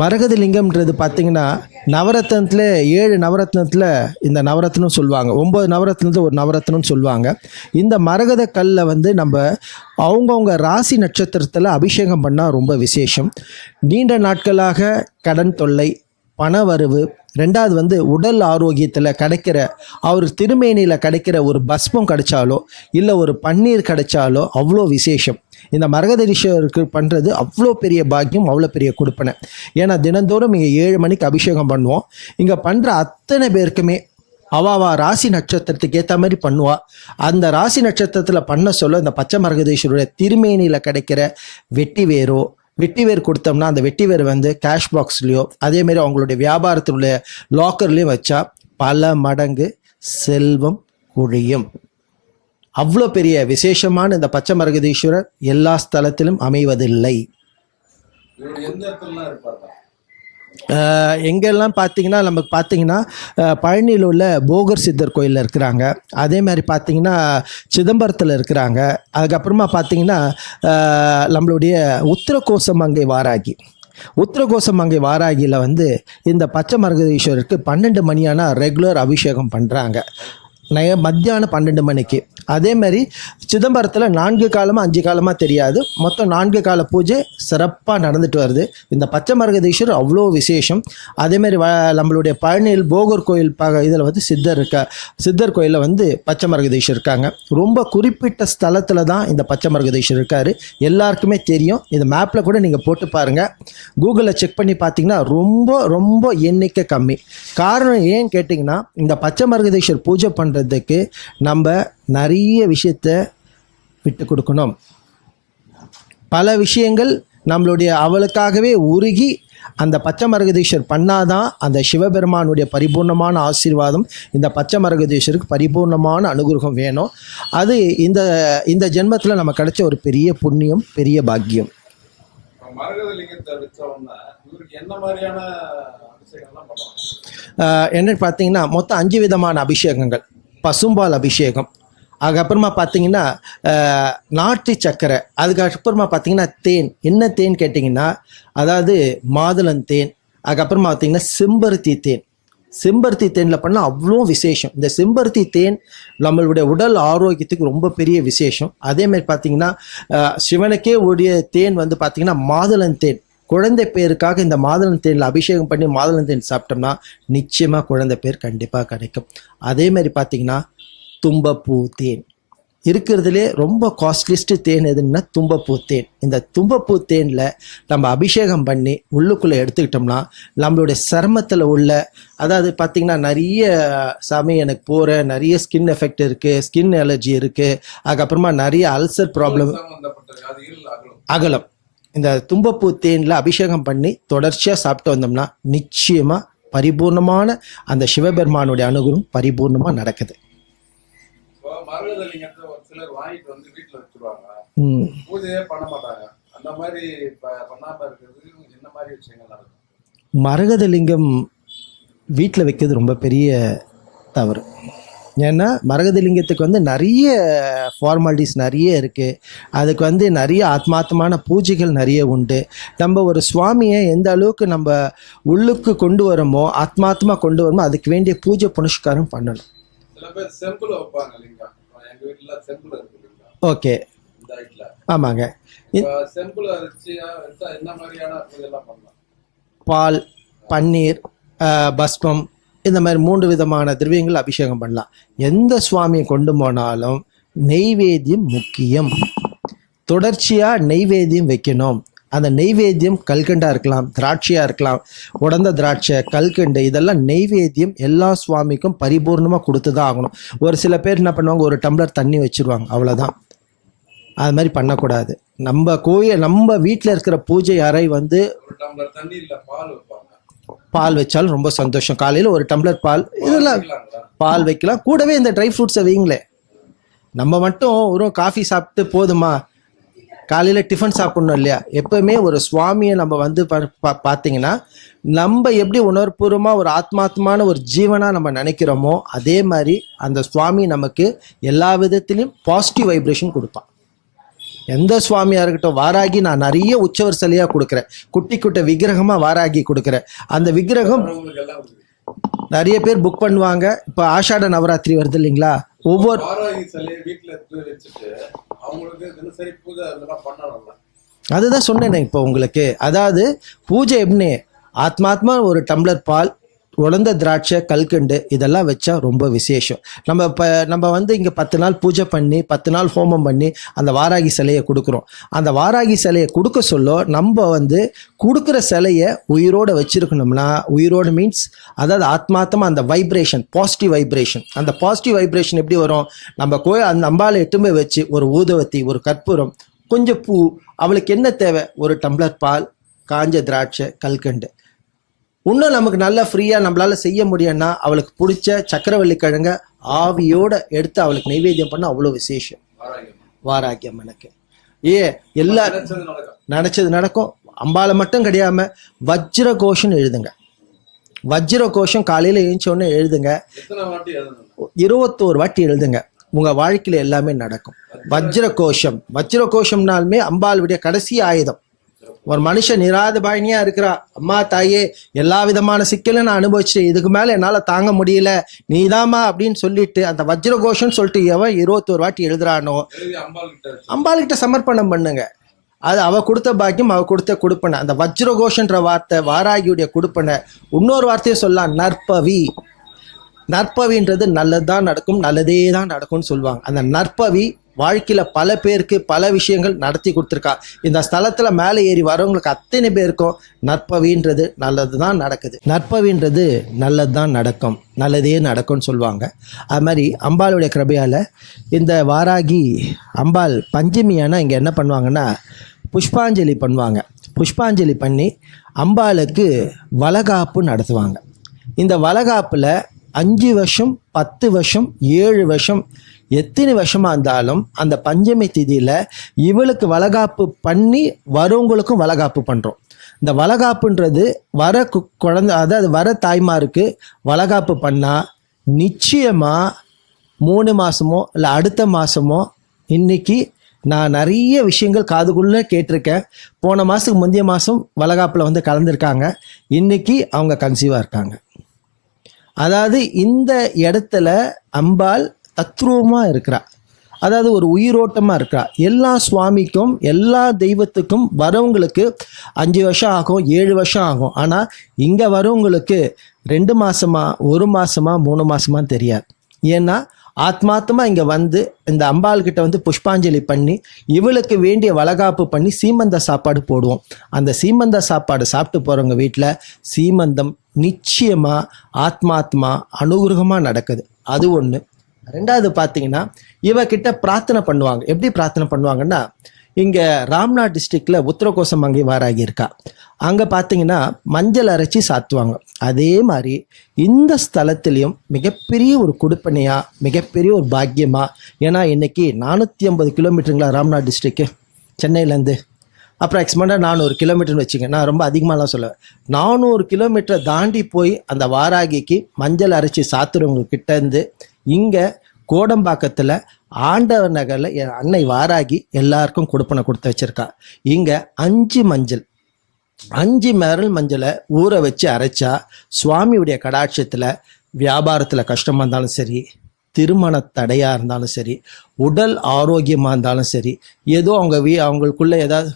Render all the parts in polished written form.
மரகத லிங்கம்ன்றது பார்த்தீங்கன்னா நவரத்னத்தில் 7 நவரத்னத்தில் இந்த நவரத்னம் சொல்லுவாங்க. 9 நவரத்னத்தில் ஒரு நவரத்னம்னு சொல்லுவாங்க. இந்த மரகத கல்லை வந்து நம்ம அவங்கவுங்க ராசி நட்சத்திரத்தில் அபிஷேகம் பண்ணால் ரொம்ப விசேஷம். நீண்ட நாட்களாக கடன் தொல்லை, பணவரவு, ரெண்டாவது வந்து உடல் ஆரோக்கியத்தில் கிடைக்கிற அவர் திருமேனியில் கிடைக்கிற ஒரு பஸ்மம் கிடைச்சாலோ இல்லை ஒரு பன்னீர் கிடைச்சாலோ அவ்வளோ விசேஷம். இந்த மரகதீஸ்வரருக்கு பண்ணுறது அவ்வளோ பெரிய பாக்கியம், அவ்வளோ பெரிய கொடுப்பனை. ஏன்னா தினந்தோறும் இங்கே 7 மணிக்கு அபிஷேகம் பண்ணுவோம். இங்கே பண்ணுற அத்தனை பேருக்குமே அவாவா ராசி நட்சத்திரத்துக்கு ஏற்ற மாதிரி பண்ணுவா. அந்த ராசி நட்சத்திரத்தில் பண்ண சொல்ல இந்த பச்சை மரகதீஸ்வரருடைய திருமேனியில் கிடைக்கிற வெட்டி வேர் கொடுத்தோம்னா அந்த வெட்டி வேர் வந்து கேஷ் பாக்ஸ்லேயோ அதேமாரி அவங்களுடைய வியாபாரத்தினுடைய லாக்கர்லேயும் வச்சா பல மடங்கு செல்வம் குழியும். அவ்வளோ பெரிய விசேஷமான இந்த பச்சை மரகதீஸ்வரர் எல்லா ஸ்தலத்திலும் அமைவதில்லை. எங்கெல்லாம் பார்த்தீங்கன்னா நமக்கு பார்த்தீங்கன்னா பழனியில் உள்ள போகர் சித்தர் கோயிலில் இருக்கிறாங்க. அதே மாதிரி பார்த்தீங்கன்னா சிதம்பரத்தில் இருக்கிறாங்க. அதுக்கப்புறமா பார்த்தீங்கன்னா நம்மளுடைய உத்திரகோசமங்கை வாராகியில் வந்து இந்த பச்சை மரகதீஸ்வரருக்கு 12 மணியான ரெகுலர் அபிஷேகம் பண்ணுறாங்க. மத்தியானம் 12 மணிக்கு. அதே மாதிரி சிதம்பரத்தில் 4 காலமாக 5 காலமாக தெரியாது, மொத்தம் 4 கால பூஜை சிறப்பாக நடந்துட்டு வருது. இந்த பச்சை மரகதீஸ்வரர் அவ்வளோ விசேஷம். அதேமாதிரி நம்மளுடைய பழனியில் போகர் கோயில் இதில் வந்து சித்தர் கோயிலில் வந்து பச்சை மரகதீஸ்வரர் இருக்காங்க. ரொம்ப குறிப்பிட்ட ஸ்தலத்தில் தான் இந்த பச்சை மரகதீஸ்வரர் இருக்கார். எல்லாருக்குமே தெரியும். இந்த மேப்பில் கூட நீங்கள் போட்டு பாருங்கள், கூகுளில் செக் பண்ணி பார்த்தீங்கன்னா ரொம்ப ரொம்ப எண்ணிக்கை கம்மி. காரணம் ஏன்னு கேட்டிங்கன்னா இந்த பச்சை மரகதீஸ்வரர் பூஜை பண்ணுறதுக்கு நம்ம நிறைய விஷயத்தை விட்டு கொடுக்கணும். பல விஷயங்கள் நம்மளுடைய அவளுக்காகவே உருகி அந்த பச்சை மரகதீஸ்வரர் பண்ணாதான் அந்த சிவபெருமானுடைய பரிபூர்ணமான ஆசீர்வாதம், இந்த பச்சை மரகதீஸ்வருக்கு பரிபூர்ணமான அனுகிரகம் வேணும். அது இந்த ஜென்மத்தில் நம்ம கிடைச்ச ஒரு பெரிய புண்ணியம், பெரிய பாக்கியம். என்னன்னு பார்த்தீங்கன்னா மொத்தம் 5 விதமான அபிஷேகங்கள். பசும்பால் அபிஷேகம், அதுக்கப்புறமா பார்த்தீங்கன்னா நாட்டு சக்கரை, அதுக்கப்புறமா பார்த்தீங்கன்னா தேன். என்ன தேன் கேட்டிங்கன்னா அதாவது மாதுளம் தேன். அதுக்கப்புறமா பார்த்தீங்கன்னா செம்பருத்தி தேனில் பண்ணால் அவ்வளோ விசேஷம். இந்த செம்பருத்தி தேன் நம்மளுடைய உடல் ஆரோக்கியத்துக்கு ரொம்ப பெரிய விசேஷம். அதேமாதிரி பார்த்தீங்கன்னா சிவனுக்கே உடைய தேன் வந்து பார்த்தீங்கன்னா மாதுளம் தேன். குழந்தை பேருக்காக இந்த மாதுளம் தேனில் அபிஷேகம் பண்ணி மாதுளம் தேன் சாப்பிட்டோம்னா நிச்சயமாக குழந்தை பேர் கண்டிப்பாக கிடைக்கும். அதேமாதிரி பார்த்தீங்கன்னா தும்பப்பூ தேன் இருக்கிறதுலே ரொம்ப காஸ்ட்லிஸ்ட் தேன் எதுன்னா தும்பப்பூ தேன். இந்த தும்பப்பூ தேனில் நம்ம அபிஷேகம் பண்ணி உள்ளுக்குள்ளே எடுத்துக்கிட்டோம்னா நம்மளுடைய சருமத்தில் உள்ள, அதாவது பார்த்திங்கன்னா நிறைய சாமி எனக்கு போகிற நிறைய ஸ்கின் எஃபெக்ட் இருக்குது, ஸ்கின் அலர்ஜி இருக்குது, அதுக்கப்புறமா நிறைய அல்சர் ப்ராப்ளம் அகலம். இந்த தும்பப்பூ தேனில் அபிஷேகம் பண்ணி தொடர்ச்சியாக சாப்பிட்டு வந்தோம்னா நிச்சயமாக பரிபூர்ணமான அந்த சிவபெருமானுடைய அனுகிரகம் பரிபூர்ணமாக நடக்குது. மரகதலிங்கம் வீட்டில் வைக்கிறது ரொம்ப பெரிய தவறு. ஏன்னா மரகதலிங்கத்துக்கு வந்து நிறைய ஃபார்மாலிட்டிஸ் நிறைய இருக்குது. அதுக்கு வந்து நிறைய ஆத்மார்த்தமான பூஜைகள் நிறைய உண்டு. நம்ம ஒரு சுவாமியை எந்த அளவுக்கு நம்ம உள்ளுக்கு கொண்டு வரோமோ, ஆத்மார்த்தமாக கொண்டு வரோமோ, அதுக்கு வேண்டிய பூஜை புனஸ்காரம் பண்ணணும். ஓகே, ஆமாங்க. பால், பன்னீர், பஸ்மம், இந்த மாதிரி 3 விதமான திரவியங்கள் அபிஷேகம் பண்ணலாம். எந்த சுவாமியை கொண்டு போனாலும் நெய்வேத்தியம் முக்கியம். தொடர்ச்சியாக நெய்வேத்தியம் வைக்கணும். அந்த நெய்வேத்தியம் கல்கண்டாக இருக்கலாம், திராட்சையாக இருக்கலாம், உடந்த திராட்சை, கல்கண்டு, இதெல்லாம் நெய்வேத்தியம் எல்லா சுவாமிக்கும் பரிபூர்ணமாக கொடுத்து தான் ஆகணும். ஒரு சில பேர் என்ன பண்ணுவாங்க, ஒரு டம்ளர் தண்ணி வச்சுருவாங்க, அவ்வளோதான். அது மாதிரி பண்ணக்கூடாது. நம்ம வீட்டில் இருக்கிற பூஜை அறை வந்து பால் வச்சாலும் ரொம்ப சந்தோஷம். காலையில் ஒரு டம்ளர் பால், இதெல்லாம் பால் வைக்கலாம். கூடவே இந்த ட்ரை ஃப்ரூட்ஸை வைங்களேன். நம்ம மட்டும் ஒரு காஃபி சாப்பிட்டு போதுமா? காலையில் டிஃபன் சாப்பிடணும் இல்லையா? எப்பவுமே ஒரு சுவாமியை நம்ம வந்து பார்த்தீங்கன்னா நம்ம எப்படி உணர்வுபூர்வமாக ஒரு ஆத்மாத்மான ஒரு ஜீவனாக நம்ம நினைக்கிறோமோ அதே மாதிரி அந்த சுவாமி நமக்கு எல்லா விதத்திலையும் பாசிட்டிவ் வைப்ரேஷன் கொடுப்பான். எந்த சுவாமியாக இருக்கட்டும், வாராகி நான் நிறைய உற்சவர் சிலையாக கொடுக்குறேன், குட்டி குட்டி விக்கிரகமாக வாராகி கொடுக்குறேன். அந்த விக்கிரகம் நிறைய பேர் புக் பண்ணுவாங்க. இப்போ ஆஷாட நவராத்திரி வருது இல்லைங்களா, ஒவ்வொரு அதுதான் சொன்னேன் இப்போ உங்களுக்கு. அதாவது பூஜை எப்படி ஆத்மாத்மா ஒரு டம்ளர் பால், உலர்ந்த திராட்சை, கல்கண்டு இதெல்லாம் வச்சா ரொம்ப விசேஷம். நம்ம வந்து இங்கே 10 நாள் பூஜை பண்ணி 10 நாள் ஹோமம் பண்ணி அந்த வாராகி சிலையை கொடுக்குறோம். அந்த வாராகி சிலையை கொடுக்க சொல்ல நம்ம வந்து கொடுக்குற சிலையை உயிரோடு வச்சிருக்கணும்னா, உயிரோடு மீன்ஸ் அதாவது ஆத்மாத்தமாக அந்த வைப்ரேஷன், பாசிட்டிவ் வைப்ரேஷன். அந்த பாசிட்டிவ் வைப்ரேஷன் எப்படி வரும், நம்ம அந்த அம்பாலை எட்டுமே வச்சு ஒரு ஊதுவத்தி, ஒரு கற்பூரம், கொஞ்சம் பூ, அவளுக்கு என்ன தேவை, ஒரு டம்ளர் பால், காஞ்ச திராட்சை, கல்கண்டு. இன்னும் நமக்கு நல்லா ஃப்ரீயாக நம்மளால செய்ய முடியும்னா அவளுக்கு பிடிச்ச சக்கரவள்ளி கிழங்க ஆவியோட எடுத்து அவளுக்கு நைவேத்தியம் பண்ண அவ்வளோ விசேஷம். வாராகியம் எனக்கு எல்லா நினைச்சது நடக்கும். அம்பால மட்டும் கிடையாம வஜ்ர கோஷம் எழுதுங்க. வஜ்ர கோஷம் காலையில எழுந்தோடனே எழுதுங்க. 21 வாட்டி எழுதுங்க. உங்க வாழ்க்கையில எல்லாமே நடக்கும். வஜ்ர கோஷம்னாலுமே அம்பாளுடைய கடைசி ஆயுதம். ஒரு மனுஷன் நிராத பாயினியா இருக்கிறா, அம்மா தாயே எல்லா விதமான சிக்கலும் நான் அனுபவிச்சுட்டேன், இதுக்கு மேல என்னால தாங்க முடியல, நீதாமா அப்படின்னு சொல்லிட்டு அந்த வஜ்ர கோஷம் சொல்லிட்டு எவன் 21 வாட்டி எழுதுறானோ அம்பாள்கிட்ட சமர்ப்பணம் பண்ணுங்க. அது அவ கொடுத்த பாக்கியம், அவ கொடுத்த கொடுப்பனை. அந்த வஜ்ர கோஷன்ற வார்த்தை வாராகியுடைய கொடுப்பனை. இன்னொரு வார்த்தையை சொல்லலாம், நற்பவி. நற்பவின்றது நல்லதுதான் நடக்கும், நல்லதே தான் நடக்கும்னு சொல்லுவாங்க. அந்த நற்பவி வாழ்க்கையில பல பேருக்கு பல விஷயங்கள் நடத்தி கொடுத்துருக்கா. இந்த ஸ்தலத்துல மேலே ஏறி வரவங்களுக்கு அத்தனை பேருக்கும் நற்பவின்றது நல்லது தான் நடக்குது. நற்பவின்றது நல்லது தான் நடக்கும், நல்லதே நடக்கும்னு சொல்லுவாங்க. அது மாதிரி அம்பாளுடைய கிருபையால் இந்த வாராகி அம்பாள் பஞ்சமியானா இங்கே என்ன பண்ணுவாங்கன்னா புஷ்பாஞ்சலி பண்ணுவாங்க. புஷ்பாஞ்சலி பண்ணி அம்பாளுக்கு வளகாப்பு நடத்துவாங்க. இந்த வளகாப்பில் 5 வருஷம் 10 வருஷம் 7 வருஷம் எத்தனை வருஷமாக இருந்தாலும் அந்த பஞ்சமி திதியில் இவளுக்கு வளகாப்பு பண்ணி வரவங்களுக்கும் வளகாப்பு பண்ணுறோம். இந்த வளகாப்புன்றது வர குழந்தை, அதாவது வர தாய்மாருக்கு வளகாப்பு பண்ணால் நிச்சயமாக 3 மாதமோ இல்லை அடுத்த மாதமோ, இன்னைக்கு நான் நிறைய விஷயங்கள் காதுக்குள்ளே கேட்டிருக்கேன். போன மாதத்துக்கு முந்தைய மாதம் வளகாப்பில் வந்து கலந்துருக்காங்க, இன்னைக்கு அவங்க கன்சீவாக இருக்காங்க. அதாவது இந்த இடத்துல அம்பாள் தத்ரூபமாக இருக்கிறா, அதாவது ஒரு உயிரோட்டமாக இருக்கிறா. எல்லா சுவாமிக்கும் எல்லா தெய்வத்துக்கும் வரவங்களுக்கு 5 வருஷம் ஆகும், 7 வருஷம் ஆகும். ஆனால் இங்கே வரவங்களுக்கு 2 மாதமா 1 மாதமா 3 மாதமான்னு தெரியாது. ஏன்னா ஆத்மாத்தமாக இங்கே வந்து இந்த அம்பாள்கிட்ட வந்து புஷ்பாஞ்சலி பண்ணி இவளுக்கு வேண்டிய வளகாப்பு பண்ணி சீமந்த சாப்பாடு போடுவோம். அந்த சீமந்த சாப்பாடு சாப்பிட்டு போகிறவங்க வீட்டில் சீமந்தம் நிச்சயமாக ஆத்மாத்மா அனுகிரகமாக நடக்குது. அது ஒன்று. ரெண்டாவது பார்த்தீங்கன்னா இவகிட்ட பிரார்த்தனை பண்ணுவாங்க. எப்படி பிரார்த்தனை பண்ணுவாங்கன்னா, இங்கே ராம்நாத் டிஸ்ட்ரிக்டில் உத்தரகோசமங்கை வாராகி இருக்கா, அங்கே பார்த்தீங்கன்னா மஞ்சள் அரைச்சி சாத்துவாங்க. அதே மாதிரி இந்த ஸ்தலத்திலையும் மிகப்பெரிய ஒரு கொடுப்பனையாக, மிகப்பெரிய ஒரு பாக்கியமாக. ஏன்னா இன்னைக்கு 450 கிலோமீட்டருங்களா ராம்நாத் டிஸ்ட்ரிக்கு, சென்னையிலேருந்து அப்ராக்சிமேட்டாக 400 கிலோமீட்டர்னு வச்சுங்க. நான் ரொம்ப அதிகமாகலாம் சொல்லுவேன். 400 கிலோமீட்டரை தாண்டி போய் அந்த வாராகிக்கு மஞ்சள் அரைச்சி சாத்துறவங்கக்கிட்ட இருந்து இங்கே கோடம்பாக்கத்தில் ஆண்டவர் நகரில் என் அன்னை வாராகி எல்லாருக்கும் கொடுப்பனை கொடுத்து வச்சிருக்கா. இங்கே 5 விரல் மஞ்சளை ஊற வச்சு அரைச்சா சுவாமியுடைய கடாட்சத்தில் வியாபாரத்தில் கஷ்டமாக இருந்தாலும் சரி, திருமண தடையாக இருந்தாலும் சரி, உடல் ஆரோக்கியமாக இருந்தாலும் சரி, ஏதோ அவங்களுக்குள்ள ஏதாவது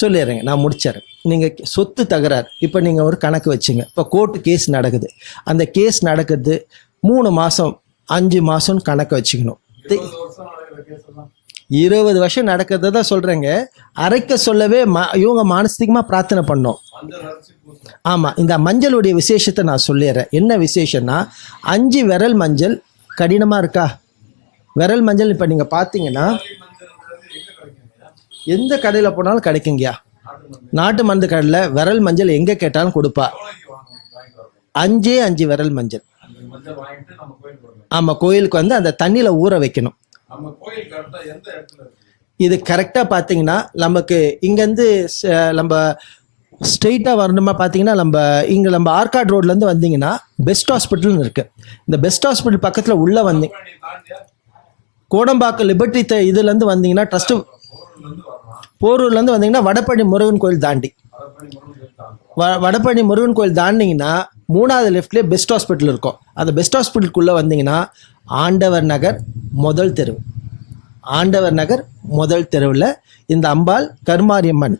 சொல்லிடுறேங்க, நான் முடிச்சிடறேன். நீங்கள் சொத்து தகராறு, இப்போ நீங்கள் ஒரு கணக்கு வச்சுங்க. இப்போ கோர்ட்டு கேஸ் நடக்குது, அந்த கேஸ் நடக்குது 3 மாதம் 5 மாதம்னு கணக்கு வச்சுக்கணும். 20 வருஷம் நடக்கிறத தான் சொல்கிறேங்க. அரைக்க சொல்லவே இவங்க மானசீகமாக பிரார்த்தனை பண்ணோம். ஆமாம், இந்த மஞ்சளுடைய விசேஷத்தை நான் சொல்லிடுறேன். என்ன விசேஷம்னா 5 விரல் மஞ்சள் கடினமாக இருக்கா, விரல் மஞ்சள் இப்போ நீங்கள் பார்த்தீங்கன்னா எந்த கடையில் போனாலும் கிடைக்குங்கயா. நாட்டு மருந்து கடையில் விரல் மஞ்சள் எங்கே கேட்டாலும் கொடுப்பா. 5 விரல் மஞ்சள். ஆமாம், கோயிலுக்கு வந்து அந்த தண்ணியில் ஊற வைக்கணும். இது கரெக்டாக பார்த்தீங்கன்னா நமக்கு இங்கேருந்து நம்ம ஸ்ட்ரெயிட்டாக வரணுமா பார்த்தீங்கன்னா நம்ம ஆர்காட் ரோட்லேருந்து வந்தீங்கன்னா பெஸ்ட் ஹாஸ்பிட்டல்னு இருக்குது. இந்த பெஸ்ட் ஹாஸ்பிட்டல் பக்கத்தில் உள்ளே வந்தீங்க கோடம்பாக்கம் லிபர்ட்டி இதுலேருந்து வந்தீங்கன்னா ட்ரஸ்ட்டு போரூர்லேருந்து வந்தீங்கன்னா வடபழனி முருகன் கோயில் தாண்டி வடபழனி முருகன் கோயில் தாண்டிங்கன்னா 3வது லெஃப்ட்லேயே பெஸ்ட் ஹாஸ்பிட்டல் இருக்கும். அந்த பெஸ்ட் ஹாஸ்பிட்டலுக்குள்ளே வந்தீங்கன்னா ஆண்டவர் நகர் முதல் தெரு, ஆண்டவர் நகர் முதல் தெருவில் இந்த அம்பாள் கருமாரியம்மன்,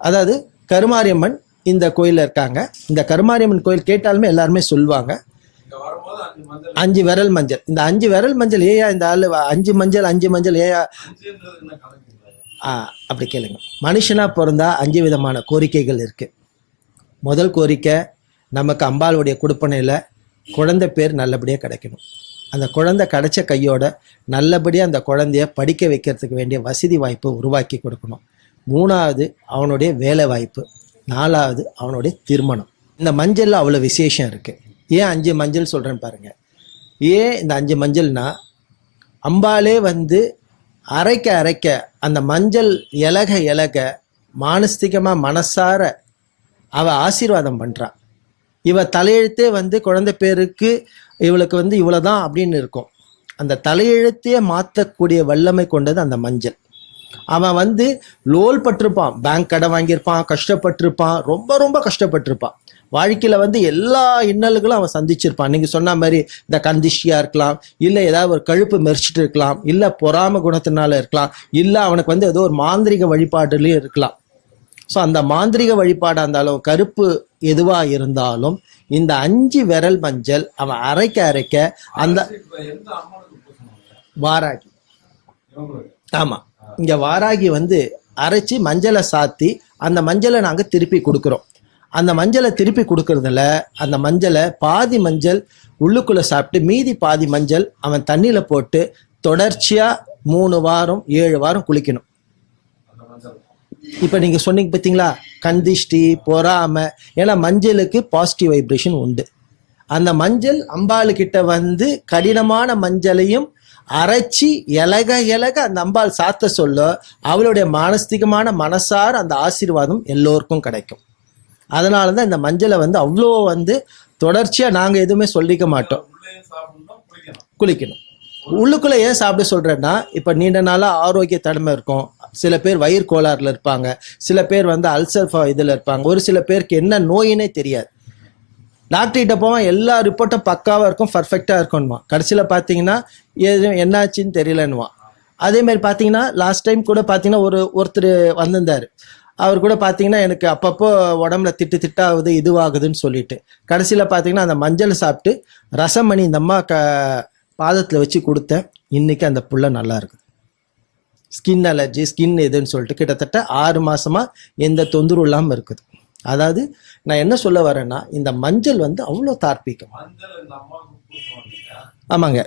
அதாவது கருமாரியம்மன் இந்த கோயிலில் இருக்காங்க. இந்த கருமாரியம்மன் கோயில் கேட்டாலுமே எல்லாருமே சொல்லுவாங்க 5 விரல் மஞ்சள். இந்த 5 விரல் மஞ்சள் ஏயா இந்த ஆள் 5 மஞ்சள் ஏயா அப்படி கேளுங்க. மனுஷனாக பிறந்தா 5 விதமான கோரிக்கைகள் இருக்குது. முதல் கோரிக்கை, நமக்கு அம்பாளுடைய கொடுப்பனையில் குழந்தை பேர் நல்லபடியாக கிடைக்கணும். அந்த குழந்தை கிடைச்ச கையோட நல்லபடியாக அந்த குழந்தைய படிக்க வைக்கிறதுக்கு வேண்டிய வசதி வாய்ப்பு உருவாக்கி கொடுக்கணும். 3வது அவனுடைய வேலை வாய்ப்பு. 4வது அவனுடைய திருமணம். இந்த மஞ்சளில் அவ்வளோ விசேஷம் இருக்குது. ஏன் 5 மஞ்சள் சொல்கிறேன்னு பாருங்கள். ஏன் இந்த 5 மஞ்சள்னா, அம்பாலே வந்து அரைக்க அந்த மஞ்சள் இலக மானஸ்திகமாக மனசார அவ ஆசீர்வாதம் பண்ணுறான். இவ தலையெழுத்தே வந்து குழந்தை பேருக்கு இவளுக்கு வந்து இவ்வளோதான் அப்படின்னு இருக்கும். அந்த தலையெழுத்தையே மாற்றக்கூடிய வல்லமை கொண்டது அந்த மஞ்சள். அவன் வந்து லோல் பட்டிருப்பான், பேங்க் கடை வாங்கியிருப்பான், கஷ்டப்பட்டிருப்பான், ரொம்ப கஷ்டப்பட்டிருப்பான். வாழ்க்கையில் வந்து எல்லா இன்னல்களும் அவன் சந்திச்சிருப்பான். நீங்கள் சொன்ன மாதிரி இந்த கந்திஷ்டியாக இருக்கலாம், இல்லை ஏதாவது ஒரு கழுப்பு மெரிச்சிட்டு இருக்கலாம், இல்லை பொறாம குணத்தினால இருக்கலாம், இல்லை அவனுக்கு வந்து ஏதோ ஒரு மாந்திரிக வழிபாடுலேயும் இருக்கலாம். ஸோ அந்த மாந்திரிக வழிபாடாக இருந்தாலும் கருப்பு எதுவாக இருந்தாலும் இந்த 5 விரல் மஞ்சள் அவன் அரைக்க அந்த வாராகி, ஆமாம், இங்கே வாராகி வந்து அரைச்சி மஞ்சளை சாத்தி அந்த மஞ்சளை நாங்கள் திருப்பி கொடுக்குறோம். அந்த மஞ்சளை திருப்பி கொடுக்கறதுல அந்த மஞ்சளை பாதி மஞ்சள் உள்ளுக்குள்ளே சாப்பிட்டு மீதி பாதி மஞ்சள் அவன் தண்ணியில் போட்டு தொடர்ச்சியாக 3 வாரம் 7 வாரம் குளிக்கணும். இப்போ நீங்கள் சொன்னீங்க பார்த்தீங்களா, கந்திஷ்டி பொறாமை, ஏன்னா மஞ்சளுக்கு பாசிட்டிவ் வைப்ரேஷன் உண்டு. அந்த மஞ்சள் அம்பாளுக்கிட்ட வந்து கடினமான மஞ்சளையும் அரைச்சி இலக அந்த அம்பாள் சாத்த சொல்ல அவளுடைய மானஸ்திகமான மனசார அந்த ஆசீர்வாதம் எல்லோருக்கும் கிடைக்கும். அதனால தான் இந்த மஞ்சளை வந்து அவ்வளோ வந்து தொடர்ச்சியாக நாங்கள் எதுவுமே சொல்லிக்க மாட்டோம். குளிக்கணும். உள்ளுக்குள்ளே ஏன் சாப்பிட சொல்கிறேன்னா, இப்போ நீண்ட நாளாக ஆரோக்கிய தன்மை இருக்கும். சில பேர் வயிறு கோளாறுல இருப்பாங்க, சில பேர் வந்து அல்சர் இதில் இருப்பாங்க, ஒரு சில பேருக்கு என்ன நோயினே தெரியாது. டாக்டர்கிட்ட போவான், எல்லா ரிப்போர்ட்டும் பக்காவாக இருக்கும், பர்ஃபெக்டாக இருக்கும்னுமா. கடைசியில் பார்த்தீங்கன்னா என்னாச்சுன்னு தெரியலன்னுவான். அதேமாதிரி பார்த்தீங்கன்னா லாஸ்ட் டைம் கூட பார்த்தீங்கன்னா ஒருத்தர் வந்திருந்தார். அவர் கூட பார்த்தீங்கன்னா எனக்கு அப்பப்போ உடம்புல திட்டாகுது இதுவாகுதுன்னு சொல்லிட்டு, கடைசியில் பார்த்தீங்கன்னா அந்த மஞ்சள் சாப்பிட்டு ரசமணி இந்த அம்மா பாதத்தில் வச்சு கொடுத்தேன். இன்னைக்கு அந்த புள்ள நல்லா இருக்குது. ஸ்கின் அலர்ஜி ஸ்கின் எதுன்னு சொல்லிட்டு கிட்டத்தட்ட 6 மாசமா எந்த தொந்தரவு இல்லாமல் இருக்குது. அதாவது நான் என்ன சொல்ல வரேன்னா, இந்த மஞ்சள் வந்து அவ்வளோ தார்ப்பீகம். ஆமாங்க,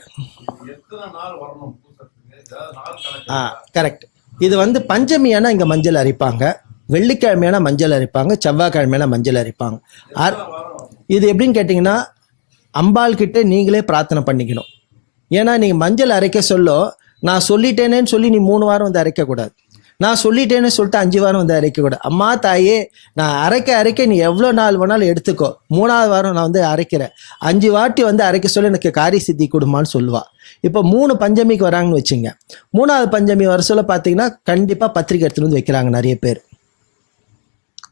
கரெக்ட். இது வந்து பஞ்சமியானா இங்கே மஞ்சள் அரைப்பாங்க, வெள்ளிக்கிழமையான மஞ்சள் அரைப்பாங்க, செவ்வாய்க்கிழமையான மஞ்சள் அரைப்பாங்க. இது எப்படின்னு கேட்டிங்கன்னா, அம்பாள் கிட்ட நீங்களே பிரார்த்தனை பண்ணிக்கணும். ஏன்னா நீங்கள் மஞ்சள் அரைக்க சொல்ல, நான் சொல்லிட்டேனேன்னு சொல்லி நீ 3 வாரம் வந்து அரைக்கக்கூடாது. நான் சொல்லிட்டேன்னு சொல்லிட்டு 5 வாரம் வந்து அரைக்கக்கூடாது. அம்மா தாயே, நான் அரைக்க நீ எவ்வளோ நாள் வேணாலும் எடுத்துக்கோ, 3வது வாரம் நான் வந்து அரைக்கிறேன், 5 வாட்டி வந்து அரைக்க சொல்லி எனக்கு காரிய சித்தி கொடுமான்னு சொல்லுவா. இப்போ 3 பஞ்சமிக்கு வராங்கன்னு வச்சுங்க, 3வது பஞ்சமி வர சொல்ல பார்த்தீங்கன்னா கண்டிப்பாக பத்திரிக்கை எடுத்துகிட்டு வந்து வைக்கிறாங்க நிறைய பேர்.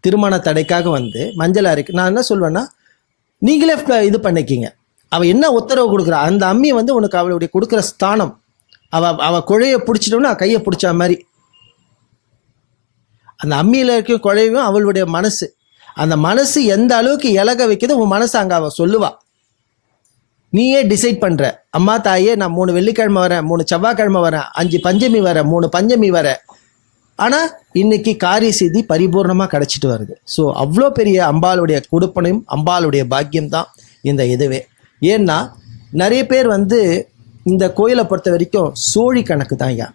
திருமண தடைக்காக வந்து மஞ்சள் அரைக்க நான் என்ன சொல்வேன்னா, நீங்களே இது பண்ணிக்கிங்க. அவள் என்ன உத்தரவு கொடுக்குறா, அந்த அம்மி வந்து உனக்கு அவளுடைய கொடுக்குற ஸ்தானம், அவள் குழைய பிடிச்சிட்டோம்னா கையை பிடிச்ச மாதிரி, அந்த அம்மியில் இருக்க குழையும் அவளுடைய மனசு, அந்த மனசு எந்த அளவுக்கு இலக வைக்குது உன் மனசு அங்கே அவள் சொல்லுவா. நீயே டிசைட் பண்ணுற, அம்மா தாயே நான் 3 வெள்ளிக்கிழமை வரேன், 3 செவ்வாய்க்கிழமை வரேன், 5 பஞ்சமி வரேன், 3 பஞ்சமி வரேன், ஆனால் இன்னைக்கு காரிய செய்தி பரிபூர்ணமாக கிடச்சிட்டு வருது. ஸோ அவ்வளோ பெரிய அம்பாளுடைய கொடுப்பனையும் அம்பாளுடைய பாக்கியம் தான் இந்த இதுவே. ஏன்னா நிறைய பேர் வந்து இந்த கோயிலை பொறுத்த வரைக்கும் சோழி கணக்கு தான். ஐயா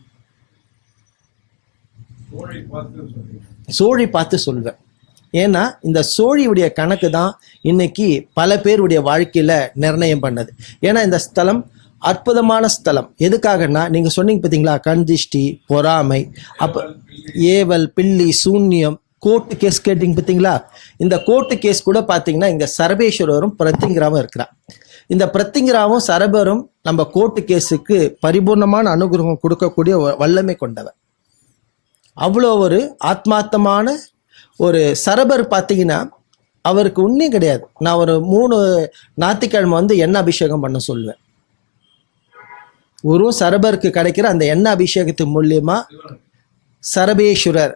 சோழி பார்த்து சொல்வேன். ஏன்னா இந்த சோழியுடைய கணக்கு தான் இன்னைக்கு பல பேருடைய வாழ்க்கையில நிர்ணயம் பண்ணது. ஏன்னா இந்த ஸ்தலம் அற்புதமான ஸ்தலம். எதுக்காகன்னா, நீங்க சொன்னீங்க பார்த்தீங்களா, கண்திஷ்டி பொறாமை, அப்போ ஏவல் பில்லி சூன்யம் கோர்ட்டு கேஸ் கேட்டிங்க பார்த்தீங்களா. இந்த கோர்ட்டு கேஸ் கூட பார்த்தீங்கன்னா இங்கே சர்வேஸ்வரரும் பிரத்திங்கிராமம் இருக்கிறா. இந்த பிரத்திங்கராவும் சரபரும் நம்ம கோர்ட்டு கேஸுக்கு பரிபூர்ணமான அனுகிரகம் கொடுக்கக்கூடிய வல்லமை கொண்டவர். அவ்வளோ ஒரு ஆத்மார்த்தமான ஒரு சரபர் பார்த்தீங்கன்னா அவருக்கு உண்மையும் கிடையாது. நான் ஒரு 3 ஞாயிற்றுக்கிழமை வந்து எண்ணெய் அபிஷேகம் பண்ண சொல்லுவேன். ஒரு சரபருக்கு கிடைக்கிற அந்த எண்ணெய் அபிஷேகத்து மூலியமா சரபேஸ்வரர்,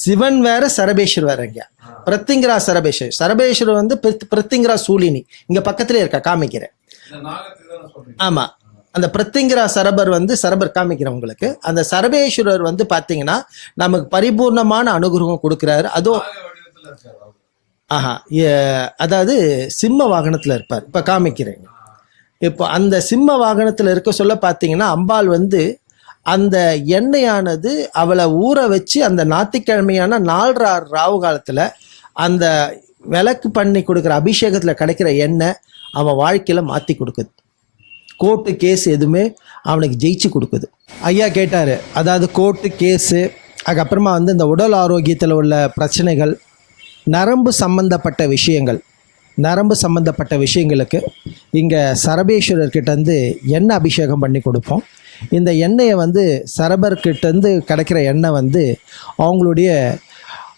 சிவன் வேற சரபேஸ்வர் வேற. இங்க பிரத்திங்கரா சரபேஸ்வர், சரபேஸ்வரர் வந்து பிரத்திங்கரா சூலினி இங்க பக்கத்திலே இருக்கா, காமிக்கிறேன். ஆமா, அந்த பிரத்திங்கரா சரபர் வந்து சரபர் காமிக்கிறேன் உங்களுக்கு. அந்த சரபேஸ்வரர் வந்து பாத்தீங்கன்னா நமக்கு பரிபூர்ணமான அனுகிரகம் கொடுக்கிறாரு. அதுவும் அதாவது சிம்ம வாகனத்துல இருப்பார். இப்ப காமிக்கிறேன். இப்போ அந்த சிம்ம வாகனத்துல இருக்க சொல்ல பாத்தீங்கன்னா அம்பாள் வந்து அந்த எண்ணெயானது அவளை ஊற வச்சு அந்த ஞாயிற்றுக்கிழமையான 4 ராவு காலத்துல அந்த விளக்கு பண்ணி கொடுக்குற அபிஷேகத்துல கிடைக்கிற எண்ணெய் அவன் வாழ்க்கையில மாத்தி கொடுக்குது. கோர்ட்டு கேஸ் எதுவுமே அவனுக்கு ஜெயிச்சு கொடுக்குது. ஐயா கேட்டாரு, அதாவது கோர்ட்டு கேஸு, அதுக்கப்புறமா வந்து இந்த உடல் ஆரோக்கியத்தில் உள்ள பிரச்சனைகள், நரம்பு சம்பந்தப்பட்ட விஷயங்களுக்கு இங்கே சரபேஸ்வரர்கிட்டேருந்து எண்ணெய் அபிஷேகம் பண்ணி கொடுப்போம். இந்த எண்ணெயை வந்து சரபர்கிட்டேருந்து கிடைக்கிற எண்ணெய் வந்து அவங்களுடைய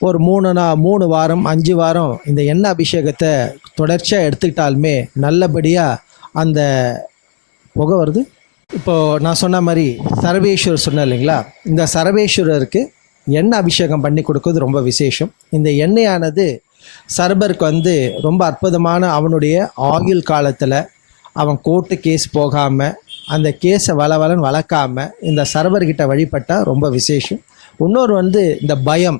ஒரு 3 வாரம் 5 வாரம் இந்த எண்ணெய் அபிஷேகத்தை தொடர்ச்சியாக எடுத்துக்கிட்டாலுமே நல்லபடியாக அந்த புகை வருது. இப்போது நான் சொன்ன மாதிரி சரபேஸ்வரர் சொன்னேன் இல்லைங்களா, இந்த சரபேஸ்வரருக்கு எண்ணெய் அபிஷேகம் பண்ணி கொடுக்குறது ரொம்ப விசேஷம். இந்த எண்ணெயானது சரபருக்கு வந்து ரொம்ப அற்புதமான, அவனுடைய ஆயுள் காலத்தில் அவன் கோர்ட்டு கேஸ் போகாமல் அந்த கேஸை வளவலன்னு வளர்க்காமல் இந்த சரபர்கிட்ட வழிபட்டால் ரொம்ப விசேஷம். இன்னொரு வந்து இந்த பயம்,